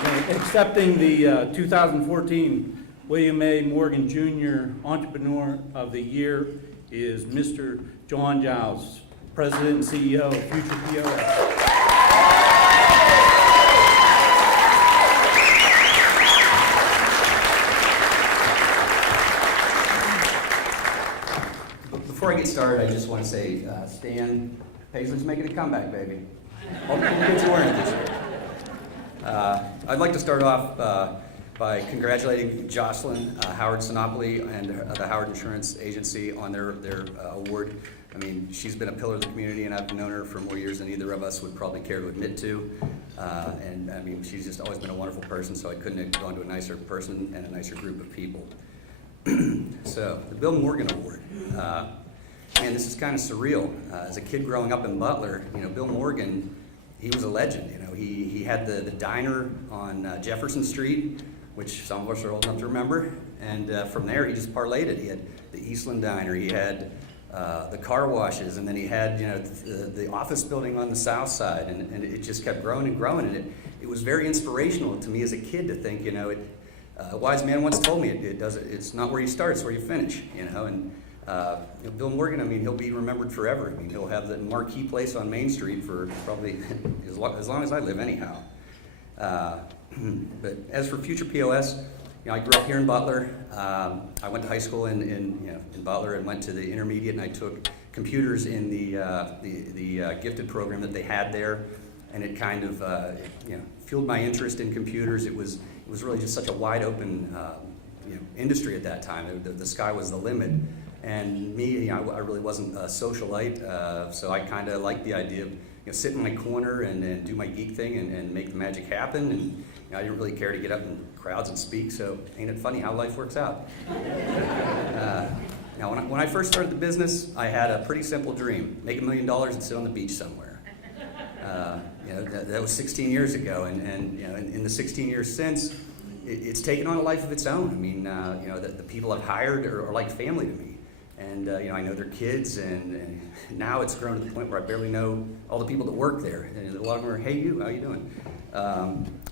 Accepting the 2014 William A. Morgan Jr. Entrepreneur of the Year is Mr. John Giles, President and CEO of Future POS. Before I get started, I just want to say, Stan, Paisley's making a comeback, baby. Hope you kids are wearing it this year. I'd like to start off by congratulating Jocelyn Howard Sinopoli and the Howard Insurance Agency on their award. I mean, she's been a pillar of the community, and I've known her for more years than either of us would probably care to admit to. And I mean, she's just always been a wonderful person, so I couldn't have gone to a nicer person and a nicer group of people. So, the Bill Morgan Award. Man, this is kind of surreal. As a kid growing up in Butler, you know, Bill Morgan, he was a legend. You know, he had the diner on Jefferson Street, which some of us are old enough to remember. And from there, he just parlayed it. He had the Eastland Diner, he had the car washes, and then he had, you know, the office building on the south side, and it just kept growing and growing. And it was very inspirational to me as a kid to think, you know, a wise man once told me it's not where you start, it's where you finish. You know, and you know, Bill Morgan, I mean, he'll be remembered forever. I mean, he'll have the marquee place on Main Street for probably as long as I live, anyhow. But as for Future POS, you know, I grew up here in Butler. I went to high school in Butler and went to the intermediate, and I took computers in the gifted program that they had there, and it kind of you know, fueled my interest in computers. It was really just such a wide open you know, industry at that time. The sky was the limit. And me, you know, I really wasn't a socialite, so I kind of liked the idea of, you know, sit in my corner and do my geek thing and make the magic happen. And you know, I didn't really care to get up in crowds and speak, so ain't it funny how life works out? Now, when I first started the business, I had a pretty simple dream: make $1 million and sit on the beach somewhere. You know, that was 16 years ago, and you know, in the 16 years since, it's taken on a life of its own. I mean, you know, the people I've hired are like family to me. And you know, I know their kids, and now it's grown to the point where I barely know all the people that work there. And a lot of them are, "Hey, you, how you doing?"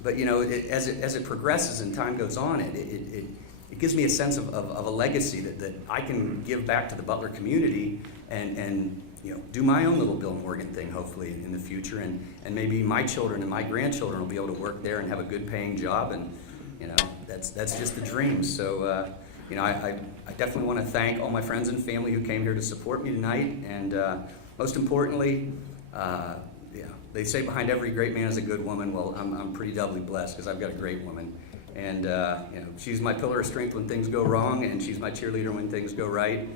But you know, as it progresses and time goes on, it gives me a sense of a legacy that I can give back to the Butler community, and you know, do my own little Bill Morgan thing, hopefully in the future, and maybe my children and my grandchildren will be able to work there and have a good paying job, and you know, that's just the dream. So. You know, I definitely want to thank all my friends and family who came here to support me tonight, and most importantly, yeah, they say behind every great man is a good woman. Well, I'm pretty doubly blessed because I've got a great woman, and you know, she's my pillar of strength when things go wrong, and she's my cheerleader when things go right.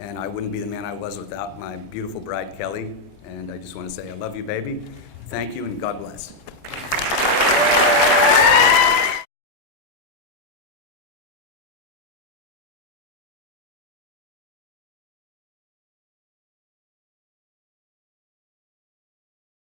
And I wouldn't be the man I was without my beautiful bride, Kelly. And I just want to say I love you, baby. Thank you, and God bless.